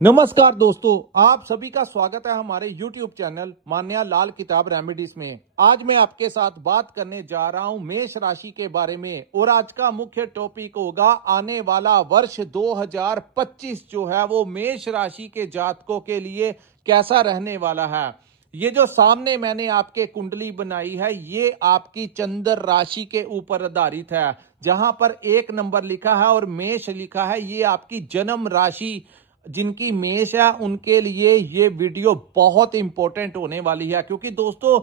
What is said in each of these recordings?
नमस्कार दोस्तों, आप सभी का स्वागत है हमारे YouTube चैनल मान्या लाल किताब रेमेडीज में। आज मैं आपके साथ बात करने जा रहा हूं मेष राशि के बारे में और आज का मुख्य टॉपिक होगा आने वाला वर्ष 2025 जो है वो मेष राशि के जातकों के लिए कैसा रहने वाला है। ये जो सामने मैंने आपके कुंडली बनाई है ये आपकी चंद्र राशि के ऊपर आधारित है। जहां पर 1 नंबर लिखा है और मेष लिखा है, ये आपकी जन्म राशि जिनकी मेष है उनके लिए ये वीडियो बहुत इंपॉर्टेंट होने वाली है। क्योंकि दोस्तों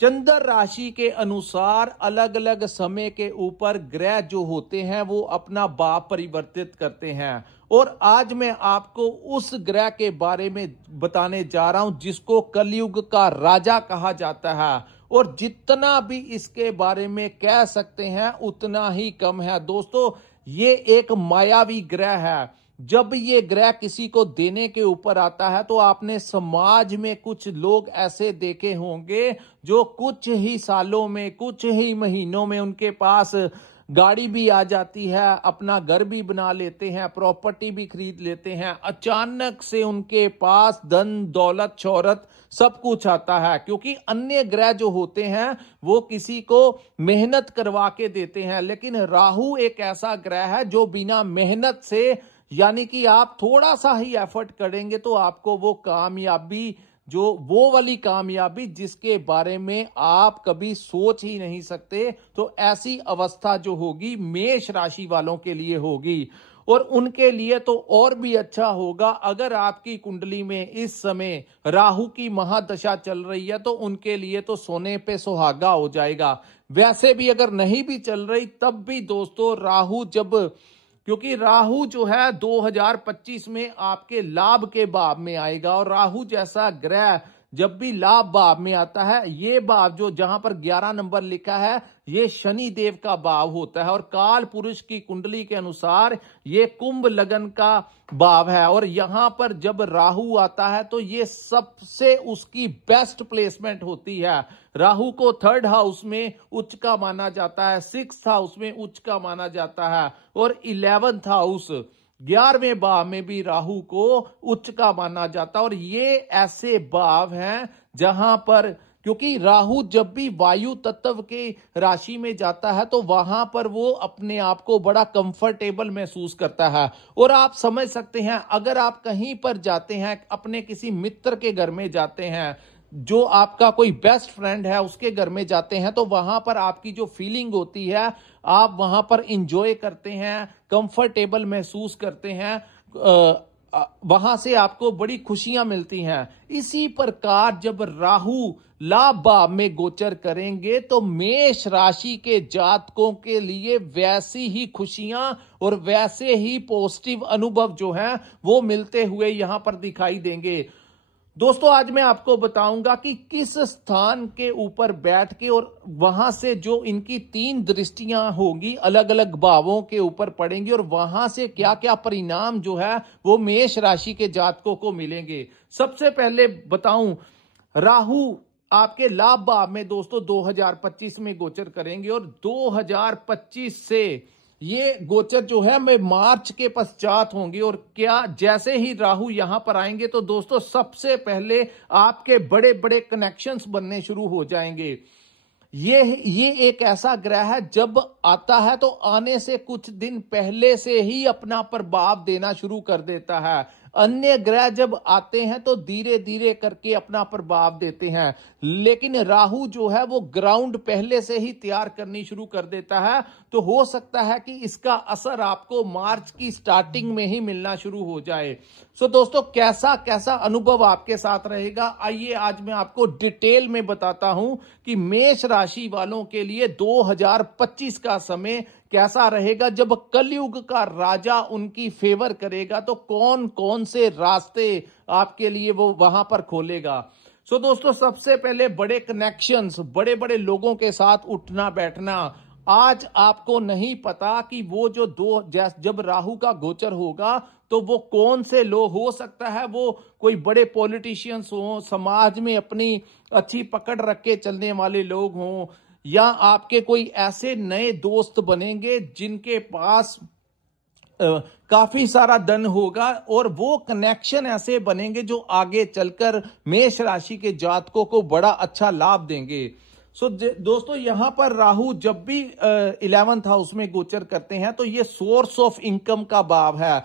चंद्र राशि के अनुसार अलग अलग समय के ऊपर ग्रह जो होते हैं वो अपना भाव परिवर्तित करते हैं और आज मैं आपको उस ग्रह के बारे में बताने जा रहा हूं जिसको कलयुग का राजा कहा जाता है। और जितना भी इसके बारे में कह सकते हैं उतना ही कम है। दोस्तों ये एक मायावी ग्रह है। जब ये ग्रह किसी को देने के ऊपर आता है तो आपने समाज में कुछ लोग ऐसे देखे होंगे जो कुछ ही सालों में, कुछ ही महीनों में उनके पास गाड़ी भी आ जाती है, अपना घर भी बना लेते हैं, प्रॉपर्टी भी खरीद लेते हैं। अचानक से उनके पास धन दौलत शोहरत सब कुछ आता है। क्योंकि अन्य ग्रह जो होते हैं वो किसी को मेहनत करवा के देते हैं, लेकिन राहु एक ऐसा ग्रह है जो बिना मेहनत से, यानी कि आप थोड़ा सा ही एफर्ट करेंगे तो आपको वो कामयाबी, जो वो वाली कामयाबी जिसके बारे में आप कभी सोच ही नहीं सकते, तो ऐसी अवस्था जो होगी मेष राशि वालों के लिए होगी। और उनके लिए तो और भी अच्छा होगा अगर आपकी कुंडली में इस समय राहु की महादशा चल रही है तो उनके लिए तो सोने पे सुहागा हो जाएगा। वैसे भी अगर नहीं भी चल रही तब भी दोस्तों राहु क्योंकि राहु जो है 2025 में आपके लाभ के भाव में आएगा और राहु जैसा ग्रह जब भी लाभ भाव में आता है, ये भाव जो जहां पर 11 नंबर लिखा है ये शनि देव का भाव होता है और काल पुरुष की कुंडली के अनुसार ये कुंभ लगन का भाव है। और यहां पर जब राहु आता है तो ये सबसे उसकी बेस्ट प्लेसमेंट होती है। राहु को 3rd हाउस में उच्च का माना जाता है, 6th हाउस में उच्च का माना जाता है और 11th हाउस 11वें भाव में भी राहु को उच्च का माना जाता है। और ये ऐसे भाव हैं जहां पर, क्योंकि राहु जब भी वायु तत्व के राशि में जाता है तो वहां पर वो अपने आप को बड़ा कंफर्टेबल महसूस करता है। और आप समझ सकते हैं अगर आप कहीं पर जाते हैं, अपने किसी मित्र के घर में जाते हैं, जो आपका कोई बेस्ट फ्रेंड है उसके घर में जाते हैं, तो वहां पर आपकी जो फीलिंग होती है आप वहां पर इंजॉय करते हैं, कंफर्टेबल महसूस करते हैं, वहां से आपको बड़ी खुशियां मिलती हैं। इसी प्रकार जब राहु लाभ भाव में गोचर करेंगे तो मेष राशि के जातकों के लिए वैसी ही खुशियां और वैसे ही पॉजिटिव अनुभव जो हैं वो मिलते हुए यहां पर दिखाई देंगे। दोस्तों आज मैं आपको बताऊंगा कि किस स्थान के ऊपर बैठ के और वहां से जो इनकी 3 दृष्टियां होंगी अलग अलग भावों के ऊपर पड़ेंगी और वहां से क्या क्या परिणाम जो है वो मेष राशि के जातकों को मिलेंगे। सबसे पहले बताऊं, राहु आपके लाभ भाव में दोस्तों 2025 में गोचर करेंगे और 2025 से ये गोचर जो है मैं मार्च के पश्चात होंगे। और क्या जैसे ही राहु यहां पर आएंगे तो दोस्तों सबसे पहले आपके बड़े बड़े कनेक्शंस बनने शुरू हो जाएंगे। ये एक ऐसा ग्रह है जब आता है तो आने से कुछ दिन पहले से ही अपना प्रभाव देना शुरू कर देता है। अन्य ग्रह जब आते हैं तो धीरे धीरे करके अपना प्रभाव देते हैं, लेकिन राहु जो है वो ग्राउंड पहले से ही तैयार करनी शुरू कर देता है। तो हो सकता है कि इसका असर आपको मार्च की स्टार्टिंग में ही मिलना शुरू हो जाए। सो दोस्तों कैसा कैसा अनुभव आपके साथ रहेगा, आइए आज मैं आपको डिटेल में बताता हूं कि मेष राशि वालों के लिए 2025 का समय कैसा रहेगा। जब कलयुग का राजा उनकी फेवर करेगा तो कौन कौन से रास्ते आपके लिए वो वहां पर खोलेगा। सो दोस्तों सबसे पहले बड़े कनेक्शंस, बड़े बड़े लोगों के साथ उठना बैठना। आज आपको नहीं पता कि वो जो जब राहु का गोचर होगा तो वो कौन से लोग, हो सकता है वो कोई बड़े पॉलिटिशियंस हों, समाज में अपनी अच्छी पकड़ रख के चलने वाले लोग हों, या आपके कोई ऐसे नए दोस्त बनेंगे जिनके पास काफी सारा धन होगा और वो कनेक्शन ऐसे बनेंगे जो आगे चलकर मेष राशि के जातकों को बड़ा अच्छा लाभ देंगे। दोस्तों यहां पर राहु जब भी 11th हाउस में गोचर करते हैं तो ये सोर्स ऑफ इनकम का भाव है।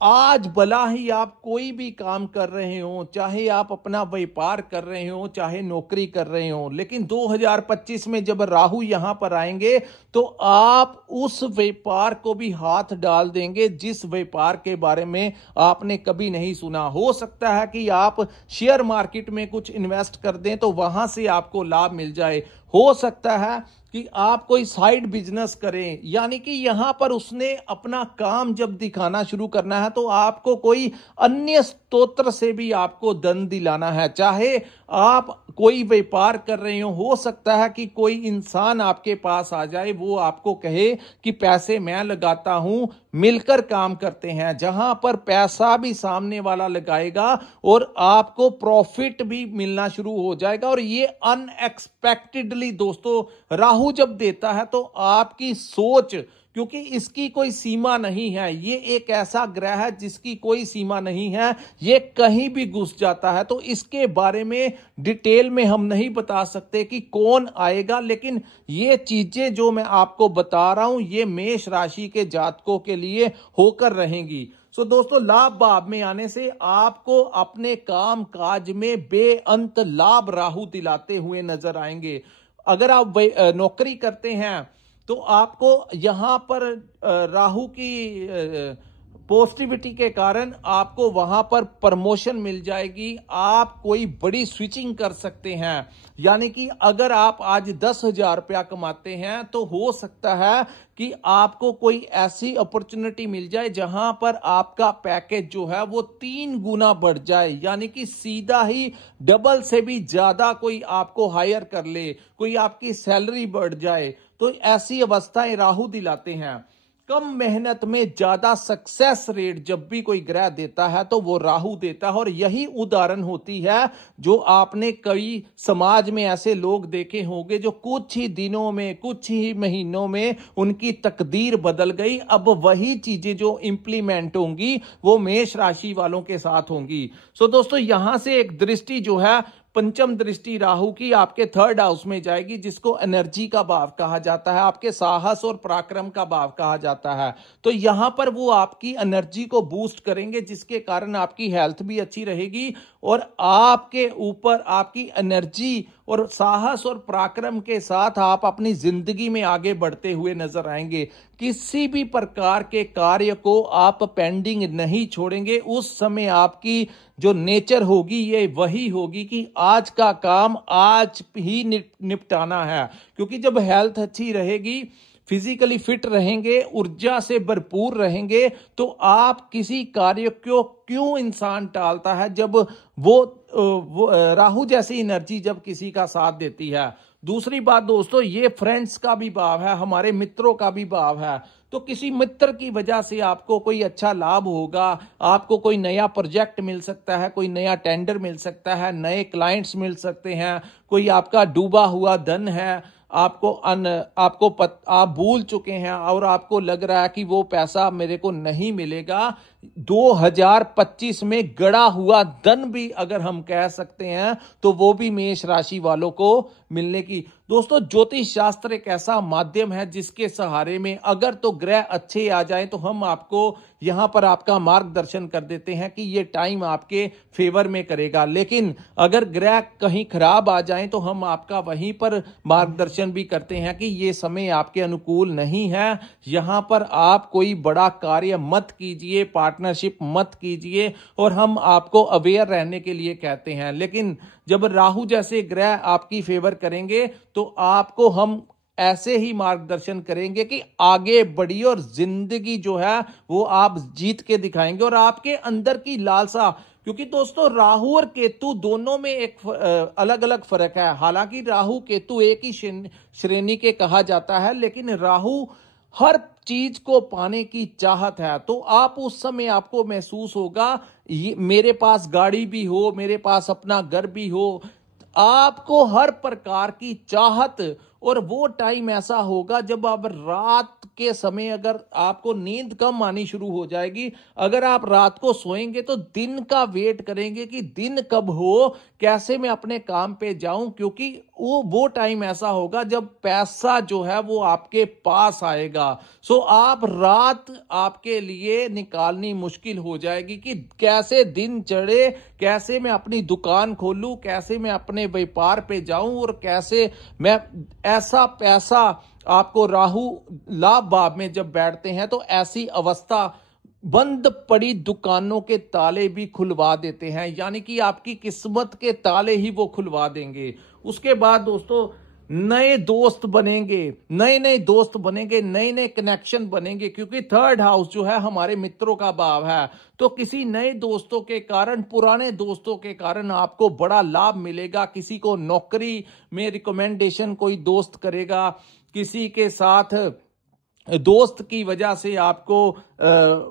आज भला ही आप कोई भी काम कर रहे हो, चाहे आप अपना व्यापार कर रहे हो, चाहे नौकरी कर रहे हो, लेकिन 2025 में जब राहु यहां पर आएंगे तो आप उस व्यापार को भी हाथ डाल देंगे जिस व्यापार के बारे में आपने कभी नहीं सुना। हो सकता है कि आप शेयर मार्केट में कुछ इन्वेस्ट कर दें तो वहां से आपको लाभ मिल जाए। हो सकता है कि आप कोई साइड बिजनेस करें, यानी कि यहां पर उसने अपना काम जब दिखाना शुरू करना है तो आपको कोई अन्य स्तोत्र से भी आपको धन दिलाना है। चाहे आप कोई व्यापार कर रहे हो सकता है कि कोई इंसान आपके पास आ जाए, वो आपको कहे कि पैसे मैं लगाता हूं, मिलकर काम करते हैं, जहां पर पैसा भी सामने वाला लगाएगा और आपको प्रॉफिट भी मिलना शुरू हो जाएगा। और ये अनएक्सपेक्टेडली दोस्तों राहु जब देता है तो आपकी सोच, क्योंकि इसकी कोई सीमा नहीं है, ये एक ऐसा ग्रह है जिसकी कोई सीमा नहीं है, ये कहीं भी घुस जाता है। तो इसके बारे में डिटेल में हम नहीं बता सकते कि कौन आएगा, लेकिन ये चीजें जो मैं आपको बता रहा हूं ये मेष राशि के जातकों के लिए होकर रहेंगी। दोस्तों लाभ भाव में आने से आपको अपने काम काज में बेअंत लाभ राहु दिलाते हुए नजर आएंगे। अगर आप नौकरी करते हैं तो आपको यहां पर राहु की पॉजिटिविटी के कारण आपको वहां पर प्रमोशन मिल जाएगी। आप कोई बड़ी स्विचिंग कर सकते हैं, यानी कि अगर आप आज 10,000 रुपया कमाते हैं तो हो सकता है कि आपको कोई ऐसी अपॉर्चुनिटी मिल जाए जहां पर आपका पैकेज जो है वो 3 गुना बढ़ जाए, यानी कि सीधा ही डबल से भी ज्यादा कोई आपको हायर कर ले, कोई आपकी सैलरी बढ़ जाए। तो ऐसी अवस्थाएं राहु दिलाते हैं। कम मेहनत में ज्यादा सक्सेस रेट जब भी कोई ग्रह देता है तो वो राहु देता है। और यही उदाहरण होती है जो आपने कई समाज में ऐसे लोग देखे होंगे जो कुछ ही दिनों में, कुछ ही महीनों में उनकी तकदीर बदल गई। अब वही चीजें जो इंप्लीमेंट होंगी वो मेष राशि वालों के साथ होंगी। दोस्तों यहां से एक दृष्टि जो है पंचम दृष्टि राहु की आपके 3rd हाउस में जाएगी, जिसको एनर्जी का भाव कहा जाता है, आपके साहस और पराक्रम का भाव कहा जाता है। तो यहां पर वो आपकी एनर्जी को बूस्ट करेंगे, जिसके कारण आपकी हेल्थ भी अच्छी रहेगी और आपके ऊपर आपकी एनर्जी और साहस और पराक्रम के साथ आप अपनी जिंदगी में आगे बढ़ते हुए नजर आएंगे। किसी भी प्रकार के कार्य को आप पेंडिंग नहीं छोड़ेंगे। उस समय आपकी जो नेचर होगी ये वही होगी कि आज का काम आज ही निपटाना है, क्योंकि जब हेल्थ अच्छी रहेगी, फिजिकली फिट रहेंगे, ऊर्जा से भरपूर रहेंगे, तो आप किसी कार्य को क्यों इंसान टालता है जब वो राहु जैसी एनर्जी जब किसी का साथ देती है। दूसरी बात दोस्तों, ये फ्रेंड्स का भी भाव है, हमारे मित्रों का भी भाव है। तो किसी मित्र की वजह से आपको कोई अच्छा लाभ होगा, आपको कोई नया प्रोजेक्ट मिल सकता है, कोई नया टेंडर मिल सकता है, नए क्लाइंट्स मिल सकते हैं, कोई आपका डूबा हुआ धन है, आप भूल चुके हैं और आपको लग रहा है कि वो पैसा मेरे को नहीं मिलेगा। 2025 में गड़ा हुआ धन भी अगर हम कह सकते हैं तो वो भी मेष राशि वालों को मिलने की। दोस्तों ज्योतिष शास्त्र एक ऐसा माध्यम है जिसके सहारे में अगर तो ग्रह अच्छे आ जाएं तो हम आपको यहां पर आपका मार्गदर्शन कर देते हैं कि ये टाइम आपके फेवर में करेगा, लेकिन अगर ग्रह कहीं खराब आ जाएं तो हम आपका वहीं पर मार्गदर्शन भी करते हैं कि ये समय आपके अनुकूल नहीं है, यहां पर आप कोई बड़ा कार्य मत कीजिए, पार्टनरशिप मत कीजिए, और हम आपको अवेयर रहने के लिए कहते हैं। लेकिन जब राहु जैसे ग्रह आपकी फेवर करेंगे तो आपको हम ऐसे ही मार्गदर्शन करेंगे कि आगे बढ़िए और जिंदगी जो है वो आप जीत के दिखाएंगे। और आपके अंदर की लालसा, क्योंकि दोस्तों राहु और केतु दोनों में एक अलग अलग फर्क है। हालांकि राहु केतु एक ही श्रेणी के कहा जाता है, लेकिन राहु हर चीज को पाने की चाहत है। तो आप उस समय आपको महसूस होगा मेरे पास गाड़ी भी हो, मेरे पास अपना घर भी हो, आपको हर प्रकार की चाहत और वो टाइम ऐसा होगा जब आप रात के समय अगर आपको नींद कम आनी शुरू हो जाएगी, अगर आप रात को सोएंगे तो दिन का वेट करेंगे कि दिन कब हो, कैसे मैं अपने काम पे जाऊं, क्योंकि वो टाइम ऐसा होगा जब पैसा जो है वो आपके पास आएगा। सो आप रात आपके लिए निकालनी मुश्किल हो जाएगी कि कैसे दिन चढ़े, कैसे मैं अपनी दुकान खोलूं, कैसे मैं अपने व्यापार पे जाऊं और कैसे मैं ऐसा पैसा। आपको राहु लाभ भाव में जब बैठते हैं तो ऐसी अवस्था बंद पड़ी दुकानों के ताले भी खुलवा देते हैं, यानी कि आपकी किस्मत के ताले ही वो खुलवा देंगे। उसके बाद दोस्तों नए दोस्त बनेंगे, नए नए दोस्त बनेंगे, नए नए कनेक्शन बनेंगे, क्योंकि थर्ड हाउस जो है हमारे मित्रों का भाव है। तो किसी नए दोस्तों के कारण, पुराने दोस्तों के कारण आपको बड़ा लाभ मिलेगा। किसी को नौकरी में रिकमेंडेशन कोई दोस्त करेगा, किसी के साथ दोस्त की वजह से आपको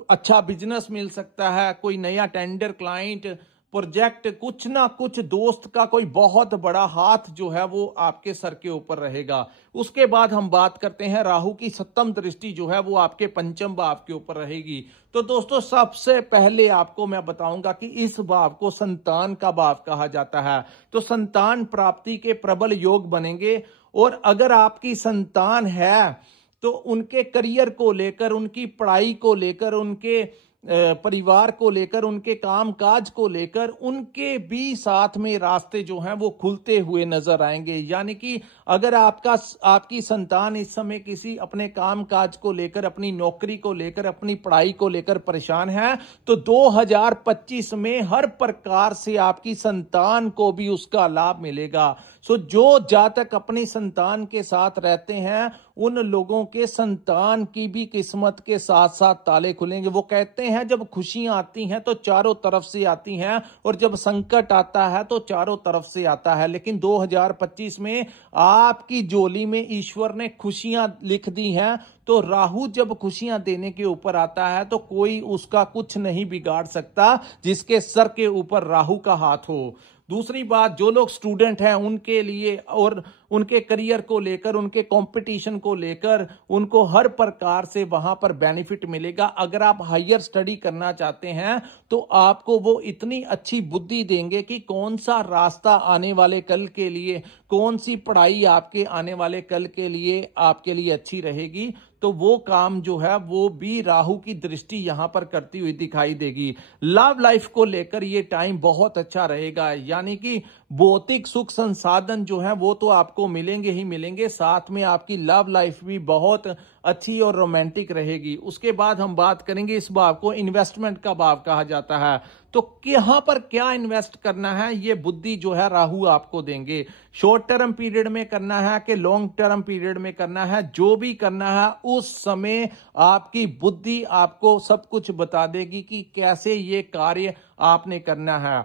अच्छा बिजनेस मिल सकता है, कोई नया टेंडर, क्लाइंट, प्रोजेक्ट, कुछ ना कुछ दोस्त का कोई बहुत बड़ा हाथ जो है वो आपके सर के ऊपर रहेगा। उसके बाद हम बात करते हैं राहु की सप्तम दृष्टि जो है वो आपके पंचम भाव के ऊपर रहेगी। तो दोस्तों सबसे पहले आपको मैं बताऊंगा कि इस भाव को संतान का भाव कहा जाता है। तो संतान प्राप्ति के प्रबल योग बनेंगे, और अगर आपकी संतान है तो उनके करियर को लेकर, उनकी पढ़ाई को लेकर, उनके परिवार को लेकर, उनके कामकाज को लेकर, उनके भी साथ में रास्ते जो हैं वो खुलते हुए नजर आएंगे। यानी कि अगर आपकी संतान इस समय किसी अपने कामकाज को लेकर, अपनी नौकरी को लेकर, अपनी पढ़ाई को लेकर परेशान है, तो 2025 में हर प्रकार से आपकी संतान को भी उसका लाभ मिलेगा। सो जो जातक अपनी संतान के साथ रहते हैं उन लोगों के संतान की भी किस्मत के साथ साथ ताले खुलेंगे। वो कहते हैं जब खुशियां आती हैं तो चारों तरफ से आती हैं, और जब संकट आता है तो चारों तरफ से आता है। लेकिन 2025 में आपकी झोली में ईश्वर ने खुशियां लिख दी हैं। तो राहु जब खुशियां देने के ऊपर आता है तो कोई उसका कुछ नहीं बिगाड़ सकता जिसके सर के ऊपर राहु का हाथ हो। दूसरी बात, जो लोग स्टूडेंट हैं उनके लिए और उनके करियर को लेकर, उनके कंपटीशन को लेकर, उनको हर प्रकार से वहां पर बेनिफिट मिलेगा। अगर आप हायर स्टडी करना चाहते हैं तो आपको वो इतनी अच्छी बुद्धि देंगे कि कौन सा रास्ता आने वाले कल के लिए, कौन सी पढ़ाई आपके आने वाले कल के लिए आपके लिए अच्छी रहेगी। तो वो काम जो है वो भी राहु की दृष्टि यहां पर करती हुई दिखाई देगी। लव लाइफ को लेकर ये टाइम बहुत अच्छा रहेगा, यानी कि भौतिक सुख संसाधन जो है वो तो आपको मिलेंगे ही मिलेंगे, साथ में आपकी लव लाइफ भी बहुत अच्छी और रोमांटिक रहेगी। उसके बाद हम बात करेंगे, इस भाव को इन्वेस्टमेंट का भाव कहा जाता है। तो यहां पर क्या इन्वेस्ट करना है ये बुद्धि जो है राहु आपको देंगे। शॉर्ट टर्म पीरियड में करना है कि लॉन्ग टर्म पीरियड में करना है, जो भी करना है उस समय आपकी बुद्धि आपको सब कुछ बता देगी कि कैसे ये कार्य आपने करना है।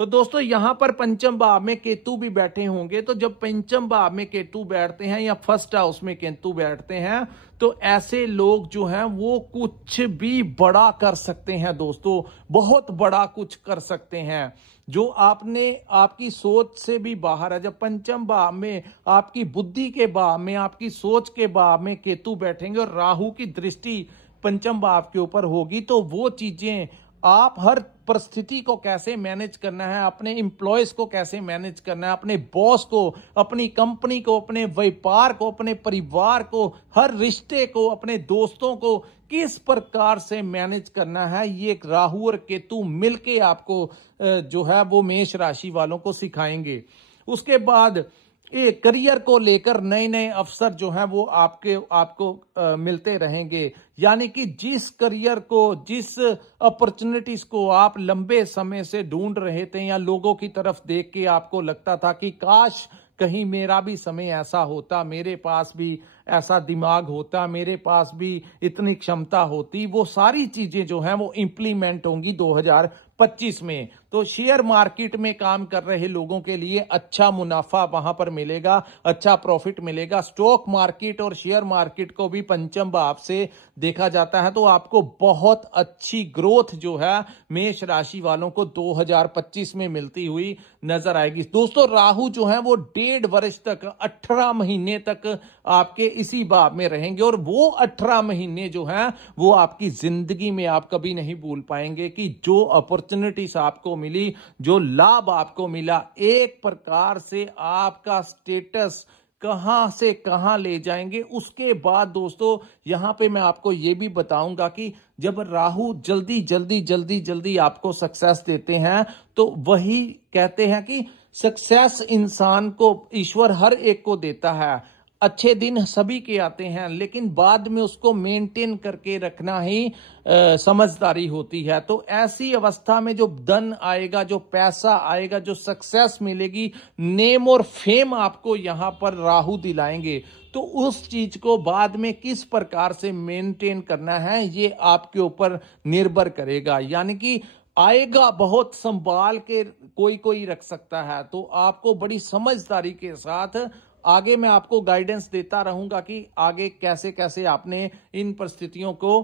तो दोस्तों यहां पर पंचम भाव में केतु भी बैठे होंगे, तो जब पंचम भाव में केतु बैठते हैं या फर्स्ट हाउस में केतु बैठते हैं तो ऐसे लोग जो हैं वो कुछ भी बड़ा कर सकते हैं दोस्तों, बहुत बड़ा कुछ कर सकते हैं जो आपकी सोच से भी बाहर है। जब पंचम भाव में, आपकी बुद्धि के भाव में, आपकी सोच के भाव में केतु बैठेंगे और राहु की दृष्टि पंचम भाव के ऊपर होगी, तो वो चीजें आप हर परिस्थिति को कैसे मैनेज करना है, अपने एम्प्लॉयज को कैसे मैनेज करना है, अपने बॉस को, अपनी कंपनी को, अपने व्यापार को, अपने परिवार को, हर रिश्ते को, अपने दोस्तों को किस प्रकार से मैनेज करना है, ये राहु और केतु मिलके आपको जो है वो मेष राशि वालों को सिखाएंगे। उसके बाद ये करियर को लेकर नए नए अवसर जो हैं वो आपको मिलते रहेंगे। यानी कि जिस करियर को, जिस अपॉर्चुनिटीज को आप लंबे समय से ढूंढ रहे थे या लोगों की तरफ देख के आपको लगता था कि काश कहीं मेरा भी समय ऐसा होता, मेरे पास भी ऐसा दिमाग होता, मेरे पास भी इतनी क्षमता होती, वो सारी चीजें जो हैं वो इंप्लीमेंट होंगी 2025 में। तो शेयर मार्केट में काम कर रहे लोगों के लिए अच्छा मुनाफा वहां पर मिलेगा, अच्छा प्रॉफिट मिलेगा। स्टॉक मार्केट और शेयर मार्केट को भी पंचम भाव से देखा जाता है, तो आपको बहुत अच्छी ग्रोथ जो है मेष राशि वालों को 2025 में मिलती हुई नजर आएगी। दोस्तों, राहु जो है वो 1.5 वर्ष तक, 18 महीने तक आपके इसी भाव में रहेंगे, और वो 18 महीने जो है वो आपकी जिंदगी में आप कभी नहीं भूल पाएंगे कि जो अपॉर्चुनिटीज आपको मिली, जो लाभ आपको मिला, एक प्रकार से आपका स्टेटस कहां से कहां ले जाएंगे। उसके बाद दोस्तों यहां पे मैं आपको यह भी बताऊंगा कि जब राहु जल्दी जल्दी जल्दी जल्दी आपको सक्सेस देते हैं, तो वही कहते हैं कि सक्सेस इंसान को ईश्वर हर एक को देता है। अच्छे दिन सभी के आते हैं, लेकिन बाद में उसको मेंटेन करके रखना ही समझदारी होती है। तो ऐसी अवस्था में जो धन आएगा, जो पैसा आएगा, जो सक्सेस मिलेगी, नेम और फेम आपको यहां पर राहु दिलाएंगे। तो उस चीज को बाद में किस प्रकार से मेंटेन करना है, ये आपके ऊपर निर्भर करेगा। यानी कि आएगा बहुत संभाल के कोई कोई रख सकता है, तो आपको बड़ी समझदारी के साथ आगे मैं आपको गाइडेंस देता रहूंगा कि आगे कैसे कैसे आपने इन परिस्थितियों को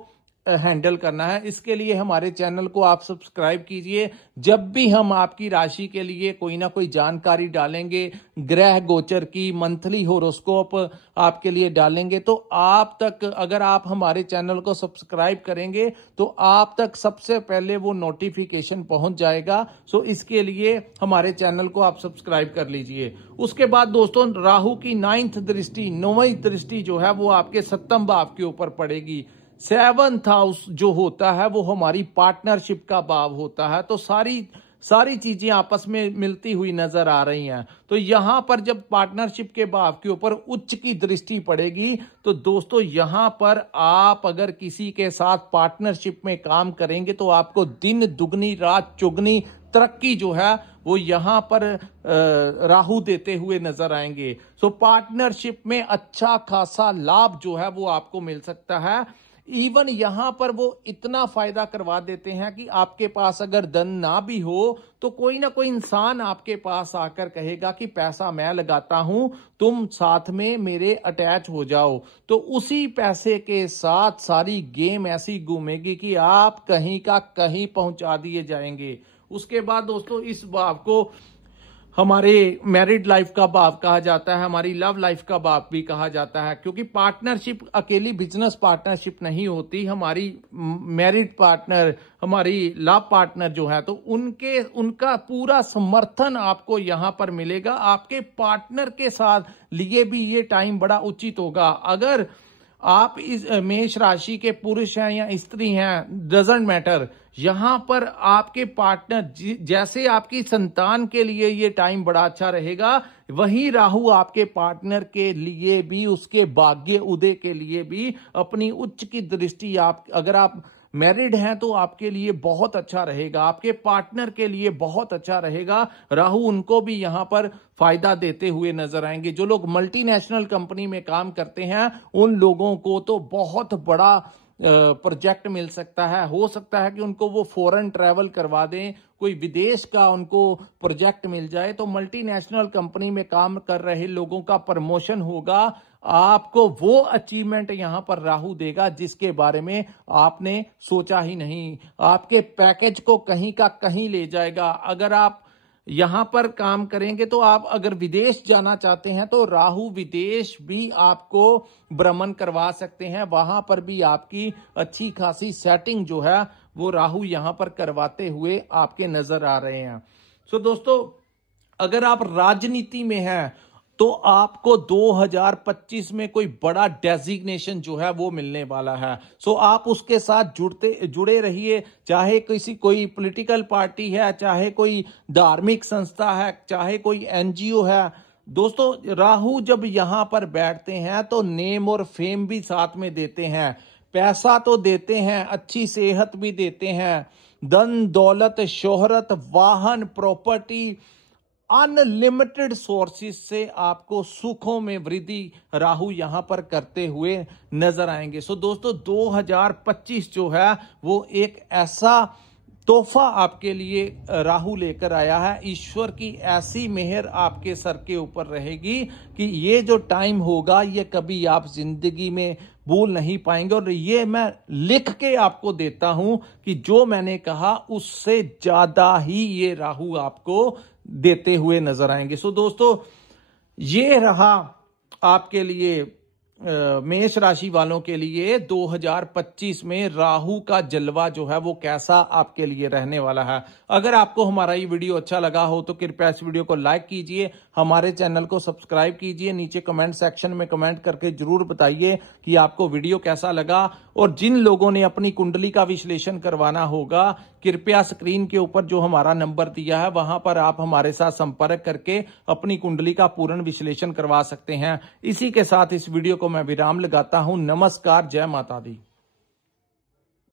हैंडल करना है। इसके लिए हमारे चैनल को आप सब्सक्राइब कीजिए। जब भी हम आपकी राशि के लिए कोई ना कोई जानकारी डालेंगे, ग्रह गोचर की मंथली होरोस्कोप आपके लिए डालेंगे, तो आप तक, अगर आप हमारे चैनल को सब्सक्राइब करेंगे तो आप तक सबसे पहले वो नोटिफिकेशन पहुंच जाएगा। सो इसके लिए हमारे चैनल को आप सब्सक्राइब कर लीजिए। उसके बाद दोस्तों, राहु की 9th दृष्टि, 9वीं दृष्टि जो है वो आपके 7वें भाव के ऊपर पड़ेगी। 7th हाउस जो होता है वो हमारी पार्टनरशिप का भाव होता है। तो सारी चीजें आपस में मिलती हुई नजर आ रही हैं। तो यहां पर जब पार्टनरशिप के भाव के ऊपर उच्च की दृष्टि पड़ेगी, तो दोस्तों यहां पर आप अगर किसी के साथ पार्टनरशिप में काम करेंगे तो आपको दिन दुगनी रात चौगनी तरक्की जो है वो यहां पर राहु देते हुए नजर आएंगे। सो पार्टनरशिप में अच्छा खासा लाभ जो है वो आपको मिल सकता है। इवन यहां पर वो इतना फायदा करवा देते हैं कि आपके पास अगर धन ना भी हो तो कोई ना कोई इंसान आपके पास आकर कहेगा कि पैसा मैं लगाता हूं, तुम साथ में मेरे अटैच हो जाओ। तो उसी पैसे के साथ सारी गेम ऐसी घूमेगी कि आप कहीं का कहीं पहुंचा दिए जाएंगे। उसके बाद दोस्तों, इस भाव को हमारे मैरिड लाइफ का भाव कहा जाता है, हमारी लव लाइफ का भाव भी कहा जाता है, क्योंकि पार्टनरशिप अकेली बिजनेस पार्टनरशिप नहीं होती। हमारी मैरिड पार्टनर, हमारी लव पार्टनर जो है, तो उनका पूरा समर्थन आपको यहां पर मिलेगा। आपके पार्टनर के साथ लिए भी ये टाइम बड़ा उचित होगा। अगर आप इस मेष राशि के पुरुष हैं या स्त्री हैं, डजंट मैटर, यहां पर आपके पार्टनर, जैसे आपकी संतान के लिए ये टाइम बड़ा अच्छा रहेगा, वहीं राहु आपके पार्टनर के लिए भी, उसके भाग्य उदय के लिए भी अपनी उच्च की दृष्टि, आप अगर आप मैरिड हैं तो आपके लिए बहुत अच्छा रहेगा, आपके पार्टनर के लिए बहुत अच्छा रहेगा। राहु उनको भी यहां पर फायदा देते हुए नजर आएंगे। जो लोग मल्टीनेशनल कंपनी में काम करते हैं उन लोगों को तो बहुत बड़ा प्रोजेक्ट मिल सकता है। हो सकता है कि उनको वो फॉरेन ट्रैवल करवा दें, कोई विदेश का उनको प्रोजेक्ट मिल जाए। तो मल्टीनेशनल कंपनी में काम कर रहे लोगों का प्रमोशन होगा, आपको वो अचीवमेंट यहां पर राहु देगा जिसके बारे में आपने सोचा ही नहीं। आपके पैकेज को कहीं का कहीं ले जाएगा। अगर आप यहां पर काम करेंगे तो आप अगर विदेश जाना चाहते हैं तो राहु विदेश भी आपको भ्रमण करवा सकते हैं, वहां पर भी आपकी अच्छी खासी सेटिंग जो है वो राहु यहां पर करवाते हुए आपके नजर आ रहे हैं। सो दोस्तों, अगर आप राजनीति में हैं तो आपको 2025 में कोई बड़ा डेजिग्नेशन जो है वो मिलने वाला है। सो आप उसके साथ जुड़े रहिए, चाहे कोई पॉलिटिकल पार्टी है, चाहे कोई धार्मिक संस्था है, चाहे कोई एनजीओ है। दोस्तों, राहु जब यहां पर बैठते हैं तो नेम और फेम भी साथ में देते हैं, पैसा तो देते हैं, अच्छी सेहत भी देते हैं, धन दौलत शोहरत वाहन प्रॉपर्टी अनलिमिटेड सोर्सेस से आपको सुखों में वृद्धि राहु यहां पर करते हुए नजर आएंगे। सो दोस्तों 2025 जो है वो एक ऐसा तोहफा आपके लिए राहु लेकर आया है। ईश्वर की ऐसी मेहर आपके सर के ऊपर रहेगी कि ये जो टाइम होगा ये कभी आप जिंदगी में भूल नहीं पाएंगे। और ये मैं लिख के आपको देता हूं कि जो मैंने कहा उससे ज्यादा ही ये राहु आपको देते हुए नजर आएंगे। सो दोस्तों ये रहा आपके लिए मेष राशि वालों के लिए 2025 में राहु का जलवा जो है वो कैसा आपके लिए रहने वाला है। अगर आपको हमारा ये वीडियो अच्छा लगा हो तो कृपया इस वीडियो को लाइक कीजिए, हमारे चैनल को सब्सक्राइब कीजिए, नीचे कमेंट सेक्शन में कमेंट करके जरूर बताइए कि आपको वीडियो कैसा लगा। और जिन लोगों ने अपनी कुंडली का विश्लेषण करवाना होगा कृपया स्क्रीन के ऊपर जो हमारा नंबर दिया है वहां पर आप हमारे साथ संपर्क करके अपनी कुंडली का पूर्ण विश्लेषण करवा सकते हैं। इसी के साथ इस वीडियो को मैं विराम लगाता हूं। नमस्कार, जय माता दी।